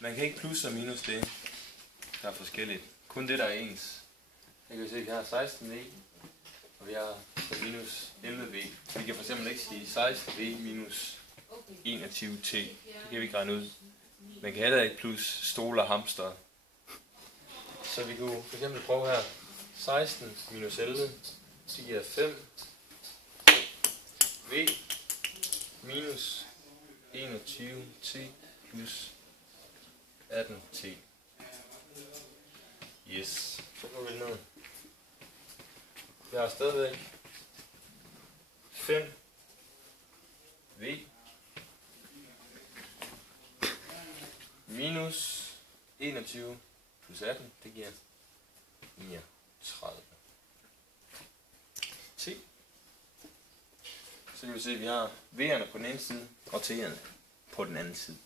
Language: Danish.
Man kan ikke plusse og minus det, der er forskelligt. Kun det, der er ens. Jeg kan se, at vi har 16v, og vi har minus 11v. Vi kan for eksempel ikke sige 16v minus 21t. Det kan vi ikke regne ud. Man kan heller ikke plusse stole og hamster. Så vi kunne for eksempel prøve her. 16 minus 11, det giver 5. V minus 21t plus 18t. Yes. Så går vi ned. Jeg har stadigvæk 5 V minus 21 plus 18, det giver 39 t. Så kan vi se, at vi har V'erne på den ene side og T'erne på den anden side.